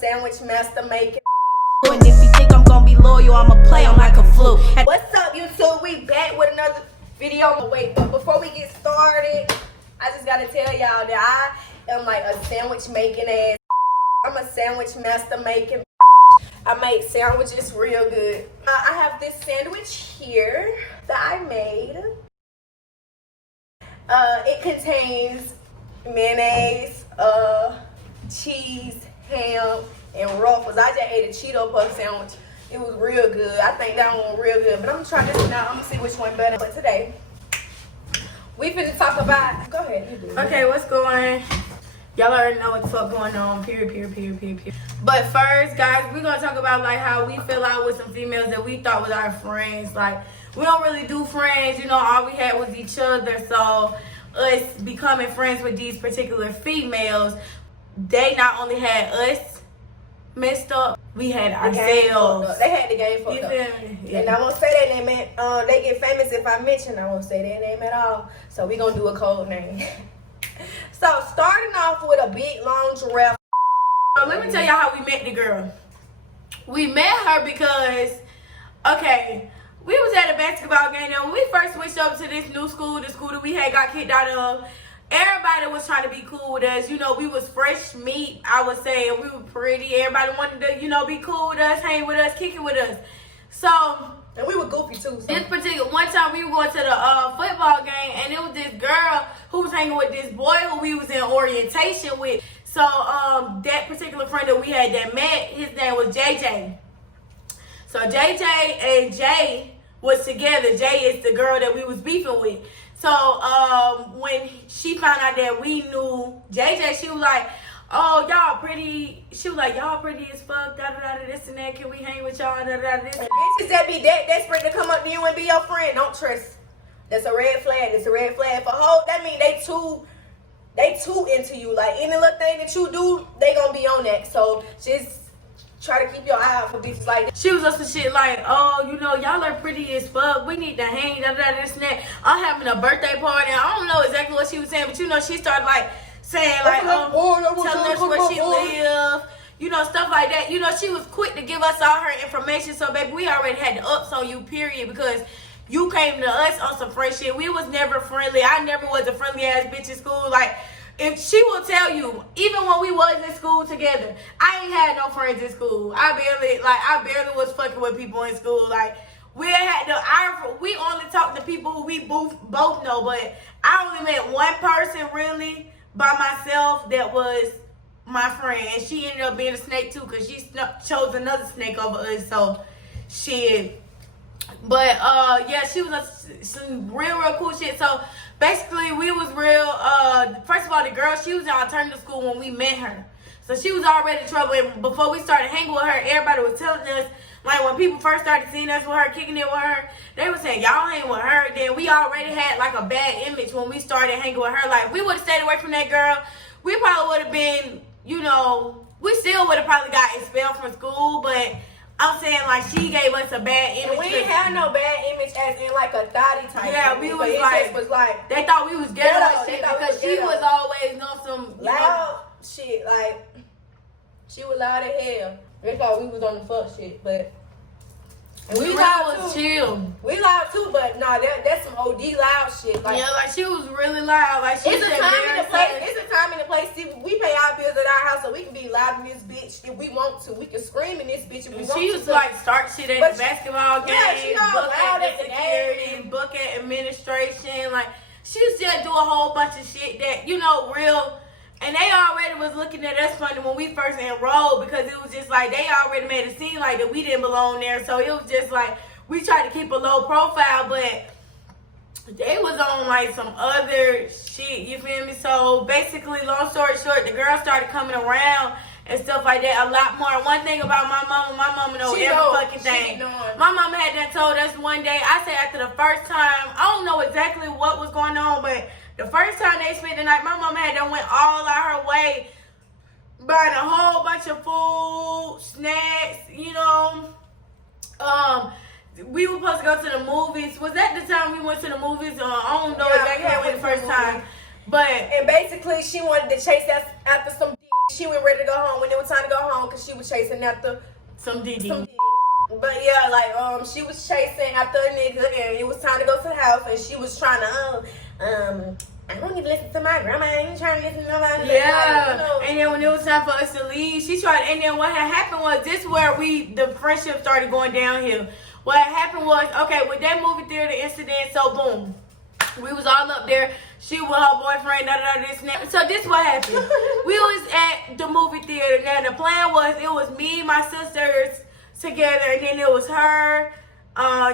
sandwich master making. And if you think I'm gonna be loyal, I'ma play them like a fluke. What's up, YouTube? We back with another video. Wait, but before we get started, I just gotta tell y'all that I am like a sandwich making ass. I'm a sandwich master making. I make sandwiches real good. I have this sandwich here that I made. It contains mayonnaise, cheese, ham, and ruffles. I just ate a Cheeto Puff sandwich. It was real good. I think that one was real good. But I'm gonna try this one out. I'm gonna see which one better. But today, we finna talk about. Go ahead, you do. Okay, what's going? Y'all already know what the fuck going on. Period. But first, guys, we're gonna talk about like how we fell out with some females that we thought was our friends. Like, we don't really do friends, you know, all we had was each other. So us becoming friends with these particular females, they not only had us messed up, we had ourselves. They had the game fucked up. Yeah. And I won't say that name, man. They get famous if I mention. I won't say their name at all. So we gonna do a code name. So starting off with a big long giraffe. So let me tell y'all how we met the girl. We met her because, okay, we was at a basketball game, and when we first switched up to this new school, the school that we had got kicked out of, everybody was trying to be cool with us. You know, we was fresh meat, I would say, and we were pretty. Everybody wanted to, you know, be cool with us, hang with us, kick it with us. So, and we were goofy too. So. This particular one time we were going to the football game, and it was this girl who was hanging with this boy who we was in orientation with. So that particular friend that we had that met, his name was JJ. So JJ and Jay was together. Jay is the girl that we was beefing with. So when she found out that we knew JJ, she was like, "Oh, y'all pretty." She was like, "Y'all pretty as fuck. Da da da this and that. Can we hang with y'all? Da da this." And bitches that be that desperate to come up to you and be your friend, don't trust. That's a red flag. It's a red flag for hoes. That mean they too into you. Like any little thing that you do, they gonna be on that. So just try to keep your eye out for bitches like that. She was on some shit like, "Oh, you know, y'all are pretty as fuck. We need to hang, da da this and that. I'm having a birthday party." I don't know exactly what she was saying, but you know, she started like saying like, telling us where she lived, you know, stuff like that. You know, she was quick to give us all her information. So baby, we already had the ups on you, period, because you came to us on some friend shit. We was never friendly. I never was a friendly ass bitch in school. Like, if she will tell you, even when we was in school together, I ain't had no friends in school. I barely was fucking with people in school. Like, we only talked to people who we both know, but I only met one person really by myself that was my friend. And she ended up being a snake too, because she chose another snake over us. So, shit. But yeah, she was some real cool shit. So basically we was real, first of all, the girl, she was in alternative school when we met her. So she was already in trouble. And before we started hanging with her, everybody was telling us, like when people first started seeing us with her, kicking it with her, they were saying, "Y'all hang with her." Then we already had like a bad image when we started hanging with her. Like, we would have stayed away from that girl, we probably would have been, you know, we still would have probably got expelled from school. But I'm saying, like, she gave us a bad image. And we didn't have no bad image as in like a thotty type. Yeah, we was like, they thought we was ghetto and shit because she was always on some loud shit. Like, she was loud as hell. They thought we was on the fuck shit, but we loud was chill. We loud too, but nah, that's some OD loud shit. Like, yeah, like she was really loud. Like, she it's a time and a place. It's a time and a place. See, we pay our bills at our house, so we can be loud in this bitch if we want to. We can scream in this bitch if we want to. She used to like start shit at the basketball game. Yeah, she all loud at the security, book at administration. Like, she used to do a whole bunch of shit that, you know, real. And they already was looking at us funny when we first enrolled, because it was just like they already made it seem like that we didn't belong there. So it was just like we tried to keep a low profile, but they was on like some other shit, you feel me? So basically, long story short, the girl started coming around and stuff like that a lot more. One thing about my mama know every fucking thing. My mama had done told us one day, I said after the first time, I don't know exactly what was going on, but the first time they spent the night, my mama had done went all out her way, buying a whole bunch of food, snacks, you know. We were supposed to go to the movies. Was that the time we went to the movies? I don't know exactly how it went the first time. But and basically, she wanted to chase us after some. She was ready to go home when it was time to go home because she was chasing after some Diddy. But yeah, like she was chasing after a nigga, and it was time to go to the house, and she was trying to I don't even listen to my grandma. I ain't trying to listen to nobody. Yeah, you know. And then when it was time for us to leave, she tried. And then what had happened was this where the friendship started going downhill. What had happened was, okay, with that movie theater incident, so boom, we was all up there. She with her boyfriend, this and that. So this what happened. We was at the movie theater. Now the plan was it was me, my sisters together, and then it was her,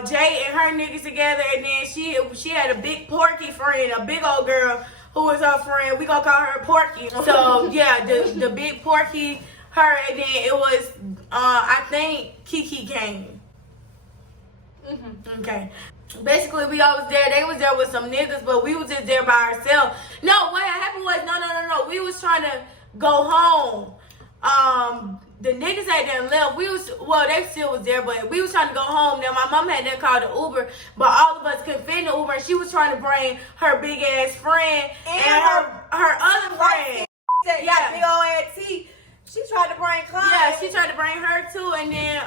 Jay and her niggas together, and then she had a big Porky friend, a big old girl who was her friend. We gonna call her Porky. So yeah, the big Porky, her, and then it was I think Kiki came. Okay. Basically, we all was there. They was there with some niggas, but we was just there by ourselves. No, what happened was no. We was trying to go home. The niggas had done left. They still was there, but we was trying to go home. Now my mom had done called the Uber, but all of us couldn't fit in the Uber. And she was trying to bring her big ass friend and her other friend. Yeah, big old ass teeth. She tried to bring Clyde. Yeah, she tried to bring her too, and then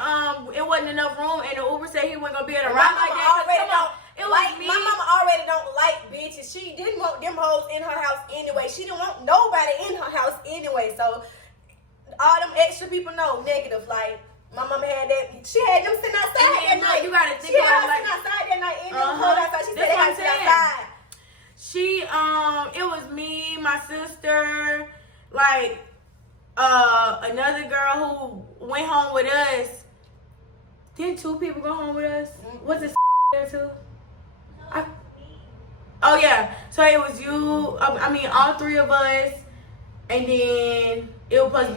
it wasn't enough room, and the Uber said he wasn't gonna be able to ride like that. My mama already don't like bitches. She didn't want them hoes in her house anyway. She didn't want nobody in her house anyway. So all them extra people know negative. Like my mama had that. She had them sitting outside that night. You gotta think she about had them sitting outside that night. And them hoes outside. She said they had to sit outside. It was me, my sister, like another girl who went home with us. Didn't 2 people go home with us? Was it there too? Oh yeah, so it was you. All 3 of us, and then it was plus.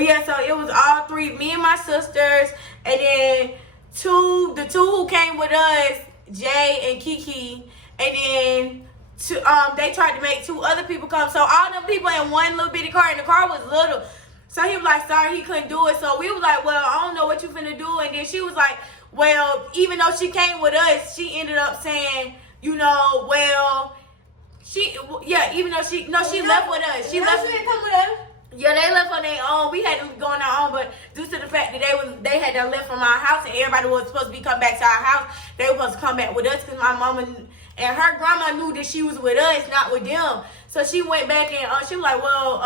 Yeah, so it was all 3, me and my sisters, and then the two who came with us, Jay and Kiki, and then they tried to make 2 other people come. So all them people in one little bitty car, and the car was little. So he was like, sorry, he couldn't do it. So we was like, well, I don't know what you finna do. And then she was like, well, even though she came with us, she ended up saying, even though she left with us. She didn't come with us. Yeah, they left on their own. We had to go on our own, but due to the fact that they had done left from our house and everybody was supposed to be come back to our house, they were supposed to come back with us because my mama and her grandma knew that she was with us, not with them. So she went back and she was like, well,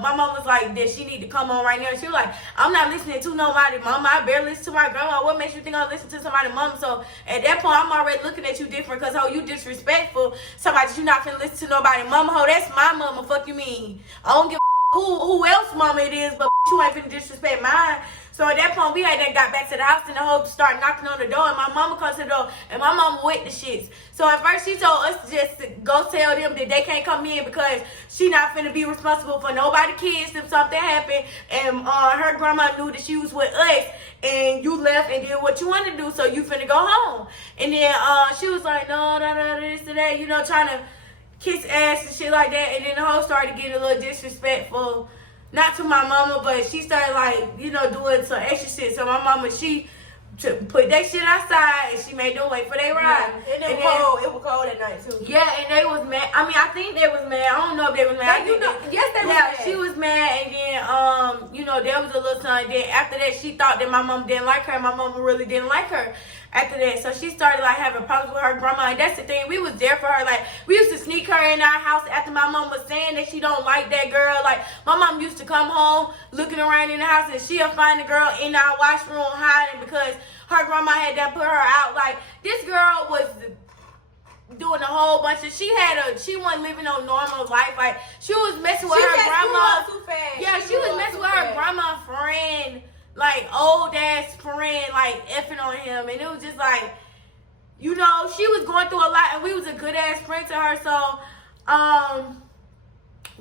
my mom was like that she need to come on right now. She was like, I'm not listening to nobody, mama. I barely listen to my grandma. What makes you think I'll listen to somebody, mama? So at that point, I'm already looking at you different because, you disrespectful. Somebody that you not finna listen to nobody. Mama, that's my mama. Fuck you mean? I don't give a who else mama it is, but you ain't finna disrespect mine. So at that point, we had then got back to the house and the hoe started knocking on the door, and my mama comes to the door, and my mama with the shits. So at first she told us just to go tell them that they can't come in because she not finna be responsible for nobody kids if something happened, and her grandma knew that she was with us, and you left and did what you wanted to do, so you finna go home. And then she was like, no, this and that, trying to kiss ass and shit like that, and then the hoe started getting a little disrespectful. Not to my mama, but she started doing some extra shit. So my mama, she put that shit outside and she made them wait for their ride. Yeah. And cold. It was cold at night too. Yeah, and they was mad. I think they was mad. I don't know if they was mad. Yes, they was mad. She was mad, and then there was a little son. Then after that, she thought that my mom didn't like her. My mama really didn't like her. After that, so she started having problems with her grandma, and that's the thing. We was there for her. We used to sneak her in our house after my mom was saying that she don't like that girl. My mom used to come home looking around in the house, and she'll find the girl in our washroom hiding because her grandma had done put her out. This girl was doing a whole bunch of. She wasn't living no normal life. She was messing with her grandma. Too fast. Yeah, she was messing with her grandma friend. Old ass friend, effing on him, and it was just she was going through a lot, and we was a good ass friend to her. So,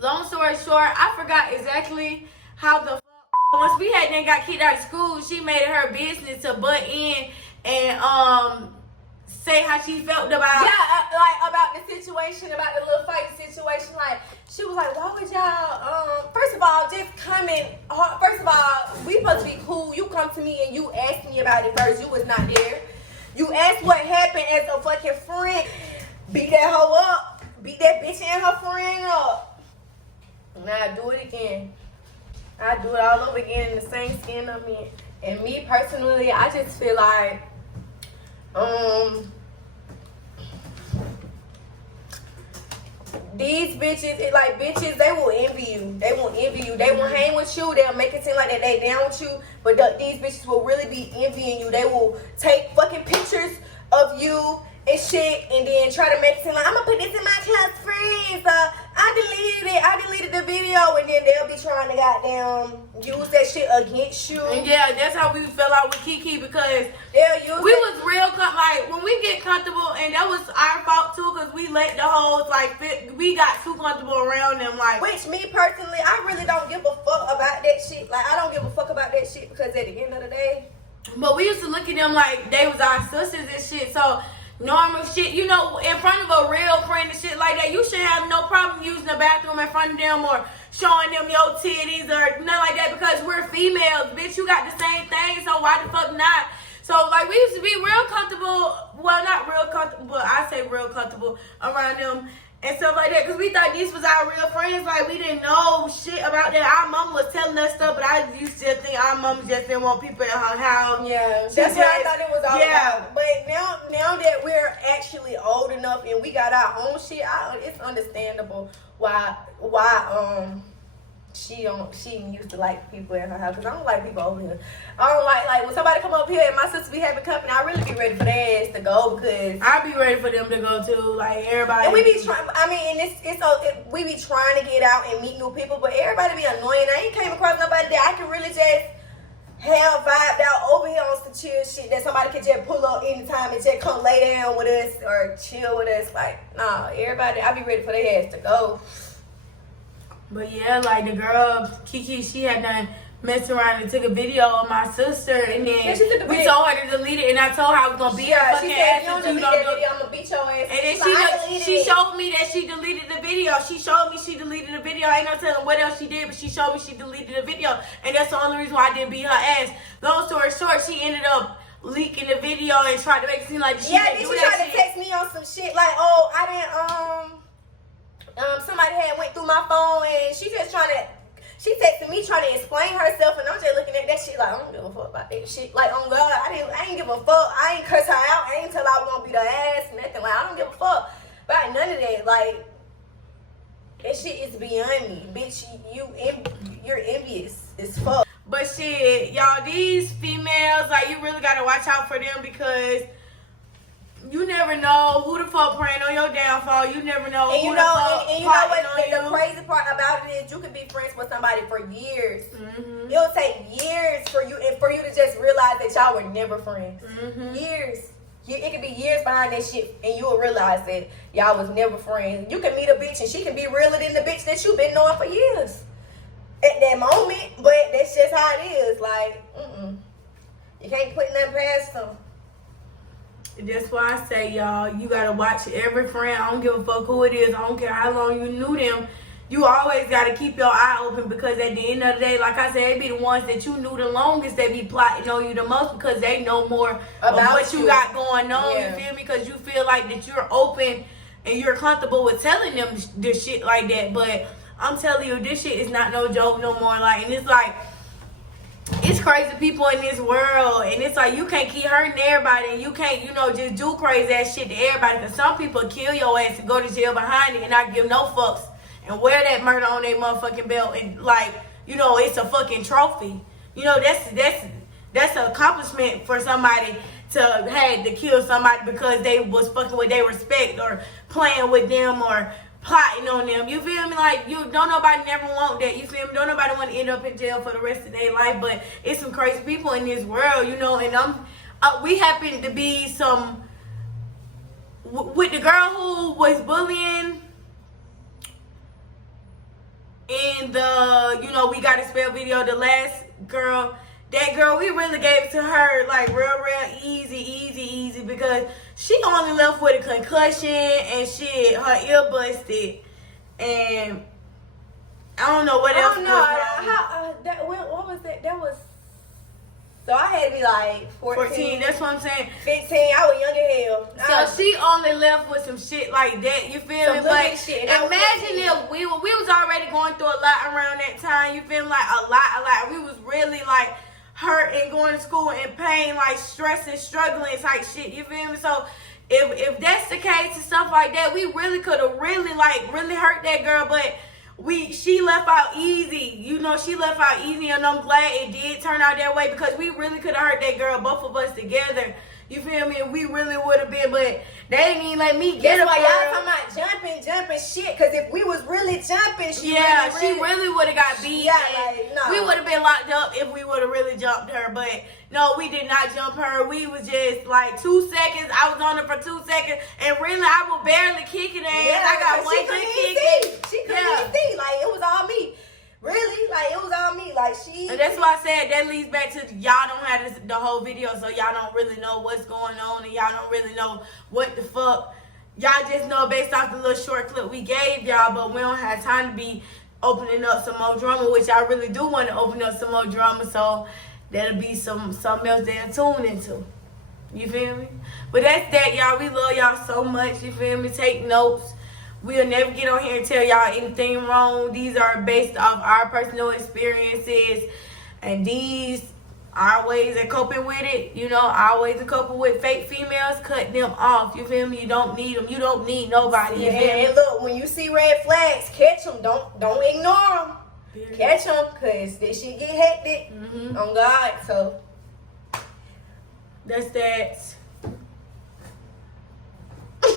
long story short, I forgot exactly how the once we had then got kicked out of school, she made it her business to butt in and say how she felt about about the situation, about the little fight situation. She was like, why would y'all first of all just coming first of all, we supposed to be cool. You come to me and you asked me about it first. You was not there. You asked what happened as a fucking friend. Beat that hoe up. Beat that bitch and her friend up. Now do it again. I do it all over again in the same skin I'm in. And me personally, I just feel like, these bitches, bitches, they will envy you. They will envy you. They will hang with you. They'll make it seem like that they down with you. But these bitches will really be envying you. They will take fucking pictures of you and shit and then try to make it seem like, I'm gonna put this in my close friends. I deleted the video, and then they'll be trying to goddamn use that shit against you. And yeah, that's how we feel like with Kiki, because we was real, like, when we get comfortable, and that was our fault too, because we let the hoes, like, we got too comfortable around them, like. Which, me personally, I really don't give a fuck about that shit. Like, I don't give a fuck about that shit, because at the end of the day. But we used to look at them like they was our sisters and shit, so normal shit, you know, in front of a real friend and shit like that, you should have no problem using the bathroom in front of them or showing them your titties or nothing like that, because we're females, bitch. You got the same thing, so why the fuck not? So, like, we used to be real comfortable, well, not real comfortable, but I say real comfortable around them and stuff like that, because we thought these was our real friends. Like, we didn't know shit about that. Our mama was telling us stuff, but I used to think our mama just didn't want people in her house. Yeah, that's what I thought it was all about. But now that we're actually old enough and we got our own shit, it's understandable why she used to like people in her house, because I don't like people over here. I don't like when somebody come up here and my sister be having company, I really be ready for their ass to go, because I be ready for them to go too, like everybody. And we be trying. I mean, we be trying to get out and meet new people, but everybody be annoying. I ain't came across nobody that I can really just have vibed out over here on some chill shit that somebody can just pull up anytime and just come lay down with us or chill with us. Like, nah, everybody, I be ready for their ass to go. But yeah, like the girl Kiki, she had done messed around and took a video of my sister, and then we told her to delete it, and I told her I was gonna beat her fucking ass if you don't do it. I'm gonna beat your ass. And then she showed me that she deleted the video. She showed me she deleted the video. I ain't no telling what else she did, but she showed me she deleted the video, and that's the only reason why I didn't beat her ass. Long story short, she ended up leaking the video and tried to make it seem like she didn't do that shit. Yeah, she tried to text me on some shit like, oh, I didn't somebody had went through my phone, and she texted me trying to explain herself, and I'm just looking at that shit like, I don't give a fuck about that shit. Like, oh God, I ain't give a fuck. I ain't cuss her out. I ain't tell her I was gonna beat her ass, nothing. Like, I don't give a fuck about none of that. Like, that shit is beyond me, bitch. You're envious as fuck. But shit, y'all, these females, like, you really gotta watch out for them, because you never know who the fuck praying on your downfall. You never know who the fuck and you know what the crazy part about it is, you could be friends with somebody for years. Mm-hmm. It'll take years for you to just realize that y'all were never friends. Mm-hmm. Years. It could be years behind that shit, and you'll realize that y'all was never friends. You can meet a bitch and she can be realer than the bitch that you've been knowing for years at that moment, but that's just how it is. Like, you can't put nothing past them. That's why I say, y'all, you gotta watch every friend. I don't give a fuck who it is. I don't care how long you knew them. You always gotta keep your eye open, because at the end of the day, like I said, they be the ones that you knew the longest. They be plotting on you the most, because they know more about what you got going on. Yeah. You feel me? Because you feel like that you're open and you're comfortable with telling them this shit like that. But I'm telling you, this shit is not no joke no more. Like, and it's like, it's crazy people in this world, and it's like you can't keep hurting everybody, and you can't, just do crazy ass shit to everybody, because some people kill your ass and go to jail behind it and not give no fucks and wear that murder on their motherfucking belt, and like, it's a fucking trophy. That's an accomplishment for somebody to kill somebody because they was fucking with their respect or playing with them or plotting on them. You feel me? Like, don't nobody never want that. You feel me? Don't nobody want to end up in jail for the rest of their life. But it's some crazy people in this world, and we happen to be some with the girl who was bullying in the we got a spell video. The last girl, that girl, we really gave it to her like real easy, because she only left with a concussion and shit. Her ear busted, and I don't know what else. What was that? That was So I had to be like 14. That's what I'm saying. 15, I was young as hell. So she only left with some shit like that, you feel me? But shit. imagine if we was already going through a lot around that time, you feel me? Like a lot. We was really like hurt and going to school in pain, like stress and struggling type shit, you feel me? So if that's the case and stuff like that, we really could have really hurt that girl, but she left out easy. You know, she left out easy, and I'm glad it did turn out that way because we really could have hurt that girl, both of us together. You feel me? We really would have been, but they didn't even let me get her. That's why y'all talking about jumping shit. Because if we was really jumping, she really would have got beat. Yeah, like, no. We would have been locked up if we would have really jumped her. But no, we did not jump her. We was just like 2 seconds. I was on her for 2 seconds, and really, I was barely kicking her. Yeah, I got one good kick. She couldn't even see. Like, it was all me. Really? Like, it was all me. Like, she... And that's why I said that leads back to y'all don't have the whole video, so y'all don't really know what's going on, and y'all don't really know what the fuck. Y'all just know based off the little short clip we gave y'all, but we don't have time to be opening up some more drama, which I really do want to open up some more drama, so that'll be something else they'll tune into. You feel me? But that's that, y'all. We love y'all so much. You feel me? Take notes. We'll never get on here and tell y'all anything wrong. These are based off our personal experiences, and these are ways of coping with it. You know, our ways of coping with fake females. Cut them off. You feel me? You don't need them. You don't need nobody. Yeah, and look, when you see red flags, catch them. Don't ignore them. Yeah. Catch them, cause this shit get hectic. On God, so that's that.